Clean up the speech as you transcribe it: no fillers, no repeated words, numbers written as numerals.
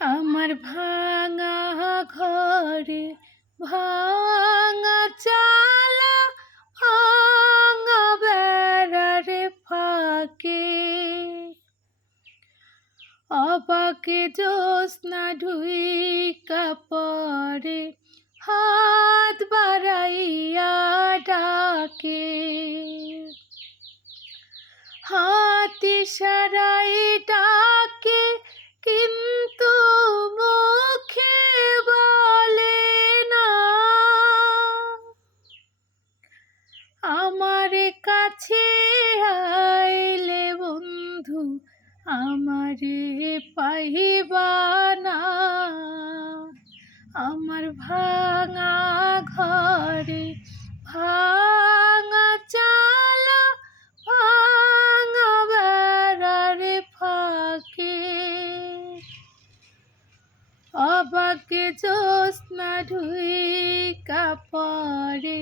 আমার ভাঙা ঘরে ভাঙা চালা ভাঙা বেড়ার ফাঁকে অবাকে জ্যোৎস্না ঢুইকা পড়ে হাত বাড়াইয়া ডাকে হাত ইশারায় ডাকে কিন্তু মুখে বলে না আমার কাছে আইলে বন্ধু আমারে পাইবা না আমার ভাঙা ঘরে ভাঙা চালা ভাঙা বেড়ার ফাঁকে অবাকে জ্যোৎস্না ঢুইকা পড়ে